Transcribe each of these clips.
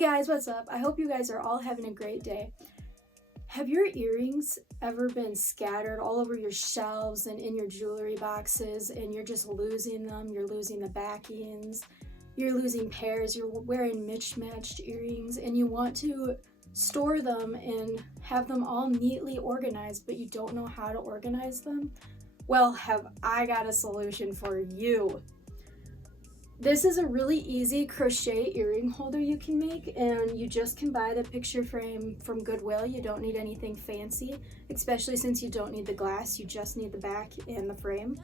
guys, what's up? I hope you guys are all having a great day. Have your earrings ever been scattered all over your shelves and in your jewelry boxes and you're just losing them? You're losing the backings, you're losing pairs, you're wearing mismatched earrings, and you want to store them and have them all neatly organized, but you don't know how to organize them? Well, have I got a solution for you. This is a really easy crochet earring holder you can make, and you just can buy the picture frame from Goodwill. You don't need anything fancy, especially since you don't need the glass, you just need the back and the frame.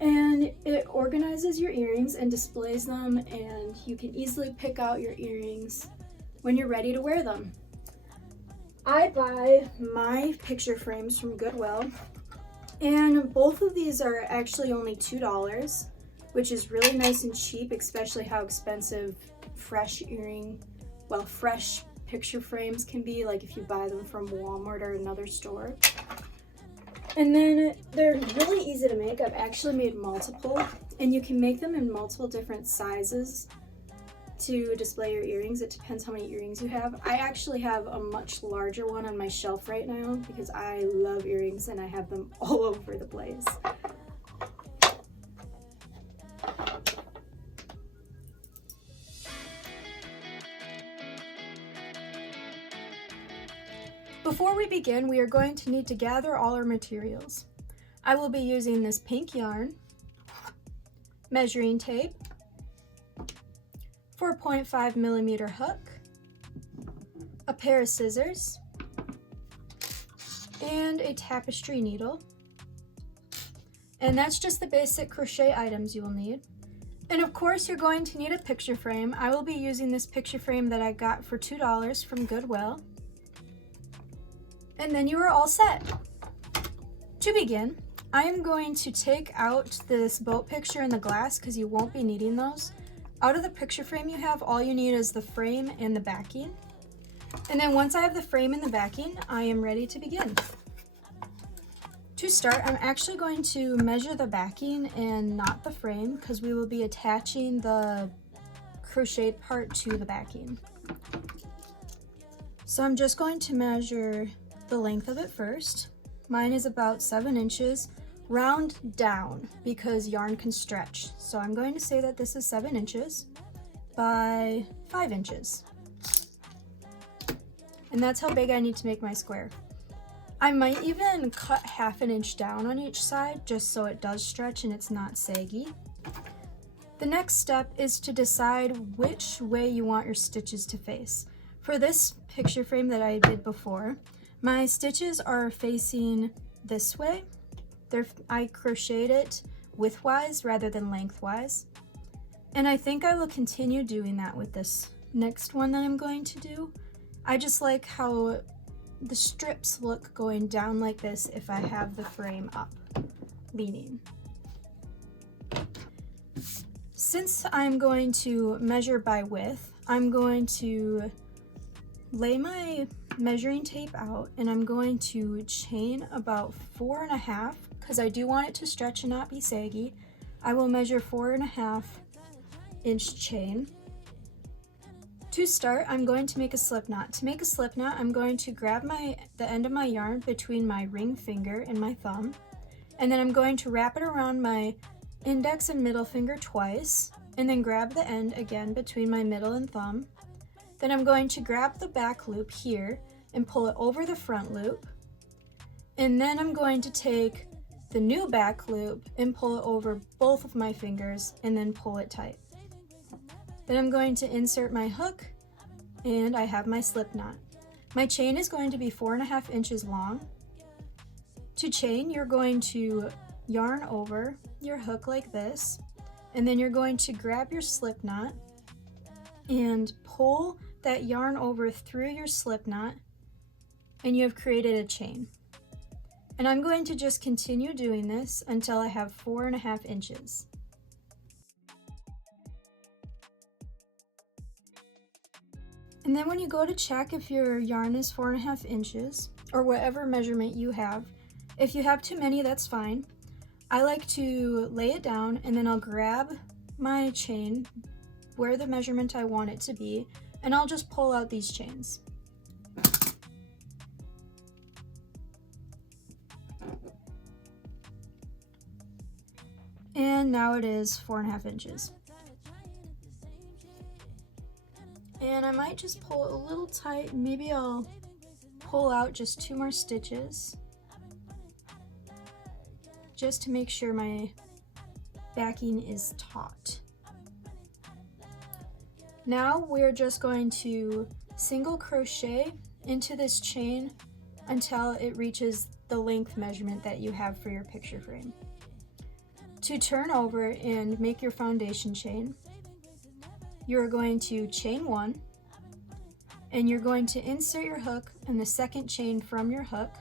And it organizes your earrings and displays them, and you can easily pick out your earrings when you're ready to wear them. I buy my picture frames from Goodwill, and both of these are actually only $2. Which is really nice and cheap, especially how expensive fresh picture frames can be, like if you buy them from Walmart or another store. And then they're really easy to make. I've actually made multiple, and you can make them in multiple different sizes to display your earrings. It depends how many earrings you have. I actually have a much larger one on my shelf right now because I love earrings and I have them all over the place. Before we begin, we are going to need to gather all our materials. I will be using this pink yarn, measuring tape, 4.5 millimeter hook, a pair of scissors, and a tapestry needle. And that's just the basic crochet items you will need. And of course, you're going to need a picture frame. I will be using this picture frame that I got for $2 from Goodwill. And then you are all set. To begin, I am going to take out this boat picture and the glass because you won't be needing those. Out of the picture frame you have, all you need is the frame and the backing. And then once I have the frame and the backing, I am ready to begin. To start, I'm actually going to measure the backing and not the frame because we will be attaching the crocheted part to the backing. So I'm just going to measure the length of it first. Mine is about 7 inches, round down because yarn can stretch. So I'm going to say that this is 7 inches by 5 inches. And that's how big I need to make my square. I might even cut 1/2 inch down on each side just so it does stretch and it's not saggy. The next step is to decide which way you want your stitches to face. For this picture frame that I did before, my stitches are facing this way. I crocheted it widthwise rather than lengthwise. And I think I will continue doing that with this next one that I'm going to do. I just like how the strips look going down like this if I have the frame up, leaning. Since I'm going to measure by width, I'm going to lay my measuring tape out and I'm going to chain about 4.5 because I do want it to stretch and not be saggy. I will measure 4.5 inch chain. To start, I'm going to make a slip knot. To make a slip knot, I'm going to grab the end of my yarn between my ring finger and my thumb, and then I'm going to wrap it around my index and middle finger twice, and then grab the end again between my middle and thumb. Then I'm going to grab the back loop here and pull it over the front loop. And then I'm going to take the new back loop and pull it over both of my fingers and then pull it tight. Then I'm going to insert my hook and I have my slip knot. My chain is going to be 4.5 inches long. To chain, you're going to yarn over your hook like this, and then you're going to grab your slip knot and pull that yarn over through your slip knot, and you have created a chain. And I'm going to just continue doing this until I have 4.5 inches. And then when you go to check if your yarn is 4.5 inches, or whatever measurement you have, if you have too many, that's fine. I like to lay it down and then I'll grab my chain where the measurement I want it to be, and I'll just pull out these chains. And now it is 4.5 inches. And I might just pull it a little tight. Maybe I'll pull out just 2 more stitches just to make sure my backing is taut. Now we're just going to single crochet into this chain until it reaches the length measurement that you have for your picture frame. To turn over and make your foundation chain, you're going to chain 1, and you're going to insert your hook in the second chain from your hook.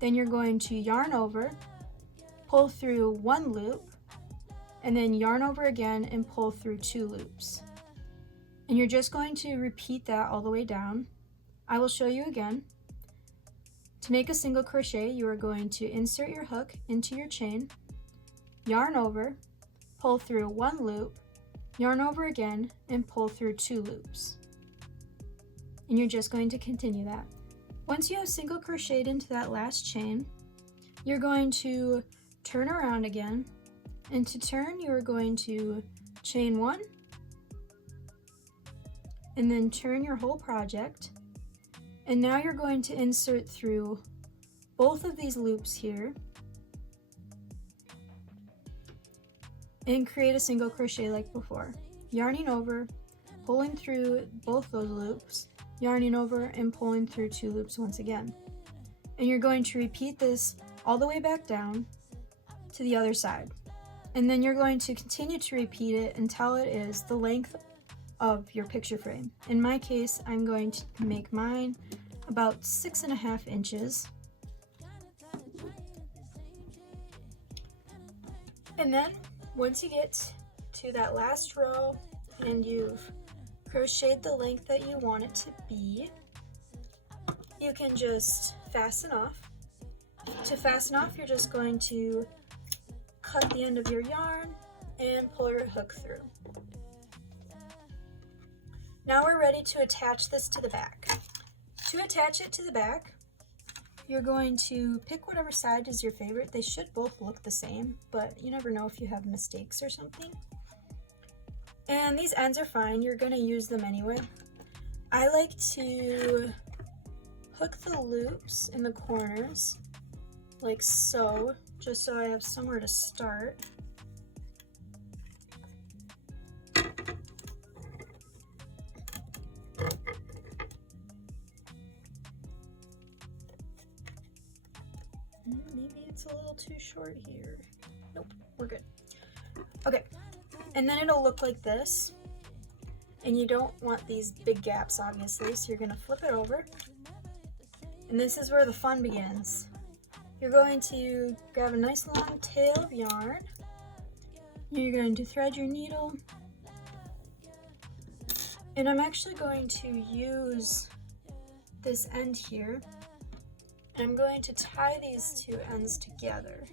Then you're going to yarn over, pull through 1 loop, and then yarn over again and pull through 2 loops. And you're just going to repeat that all the way down. I will show you again. To make a single crochet, you are going to insert your hook into your chain, yarn over, pull through 1 loop, yarn over again, and pull through 2 loops. And you're just going to continue that. Once you have single crocheted into that last chain, you're going to turn around again, and to turn you are going to chain 1, and then turn your whole project. And now you're going to insert through both of these loops here and create a single crochet like before, yarning over, pulling through both those loops, yarning over and pulling through 2 loops once again. And you're going to repeat this all the way back down to the other side. And then you're going to continue to repeat it until it is the length of your picture frame. In my case, I'm going to make mine about 6.5 inches. And then once you get to that last row and you've crocheted the length that you want it to be, you can just fasten off. To fasten off, you're just going to cut the end of your yarn and pull your hook through. Now we're ready to attach this to the back. To attach it to the back, you're going to pick whatever side is your favorite. They should both look the same, but you never know if you have mistakes or something. And these ends are fine, you're going to use them anyway. I like to hook the loops in the corners, like so, just so I have somewhere to start. Maybe it's a little too short here. Nope, we're good. Okay, and then it'll look like this. And you don't want these big gaps, obviously, so you're gonna flip it over. And this is where the fun begins. You're going to grab a nice long tail of yarn. You're going to thread your needle. And I'm actually going to use this end here. And I'm going to tie these 2 ends together.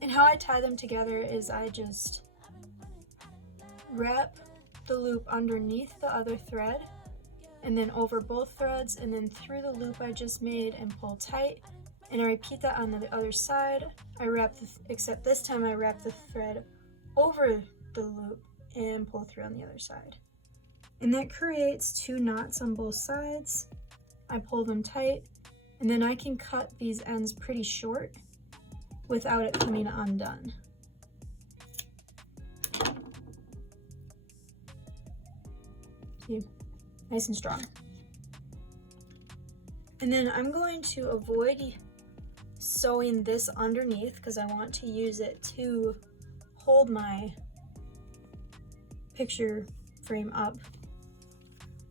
And how I tie them together is I just wrap the loop underneath the other thread, and then over both threads, and then through the loop I just made and pull tight, and I repeat that on the other side. I wrap except this time I wrap the thread over the loop and pull through on the other side. And that creates 2 knots on both sides. I pull them tight, and then I can cut these ends pretty short without it coming undone. See, nice and strong. And then I'm going to avoid sewing this underneath because I want to use it to hold my picture frame up.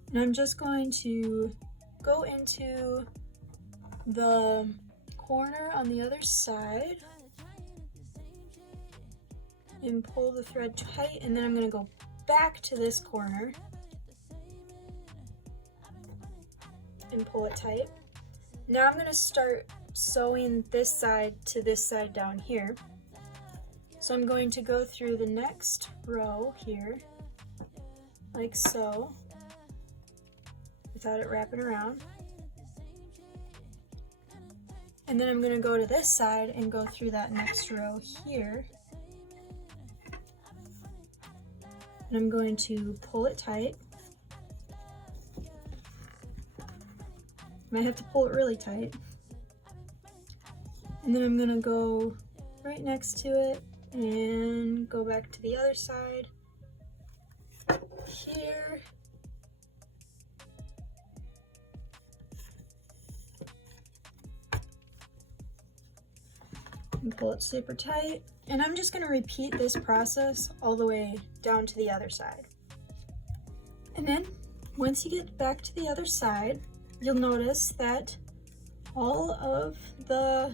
And I'm just going to go into the corner on the other side and pull the thread tight, and then I'm going to go back to this corner and pull it tight. Now I'm going to start sewing this side to this side down here. So I'm going to go through the next row here, like so, without it wrapping around. And then I'm going to go to this side and go through that next row here. And I'm going to pull it tight. Might have to pull it really tight. And then I'm going to go right next to it and go back to the other side here. And pull it super tight. And I'm just going to repeat this process all the way down to the other side. And then once you get back to the other side, you'll notice that all of the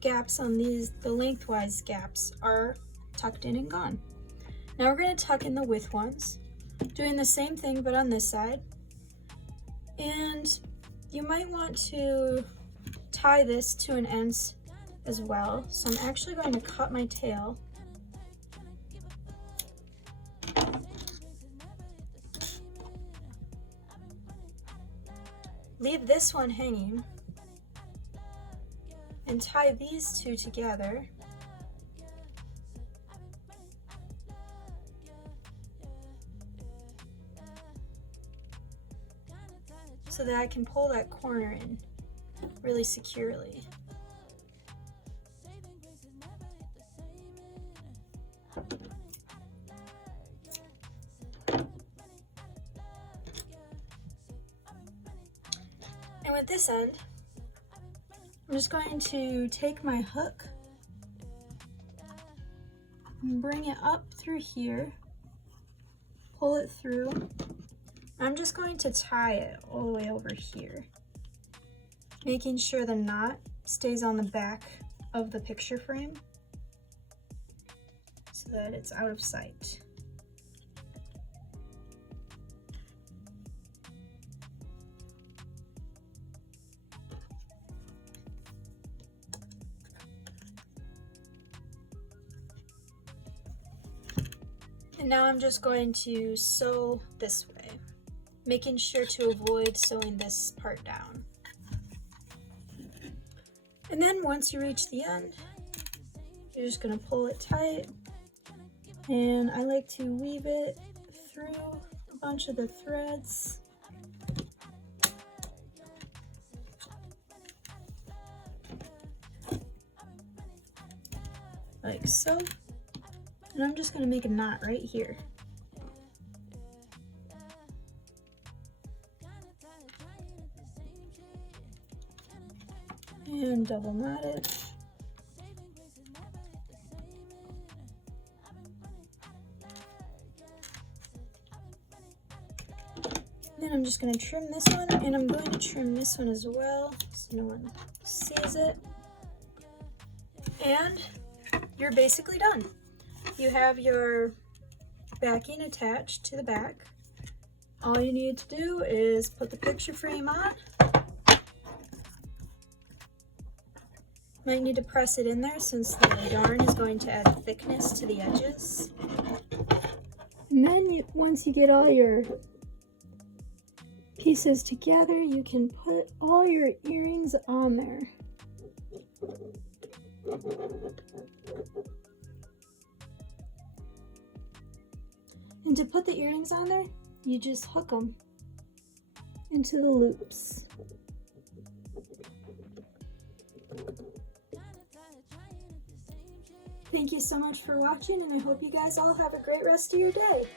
gaps on these, the lengthwise gaps, are tucked in and gone. Now we're going to tuck in the width ones, doing the same thing but on this side. And you might want to tie this to an end as well. So I'm actually going to cut my tail. Leave this one hanging and tie these two together. So that I can pull that corner in really securely. And with this end, I'm just going to take my hook and bring it up through here, pull it through. I'm just going to tie it all the way over here, making sure the knot stays on the back of the picture frame so that it's out of sight. And now I'm just going to sew this way, making sure to avoid sewing this part down. And then once you reach the end, you're just going to pull it tight. And I like to weave it through a bunch of the threads. Like so. And I'm just going to make a knot right here. And double knot it. Then I'm just going to trim this one, and I'm going to trim this one as well so no one sees it. And you're basically done. You have your backing attached to the back. All you need to do is put the picture frame on. Might need to press it in there since the yarn is going to add thickness to the edges. And then once you get all your pieces together, you can put all your earrings on there. And to put the earrings on there, you just hook them into the loops. Thank you so much for watching, and I hope you guys all have a great rest of your day.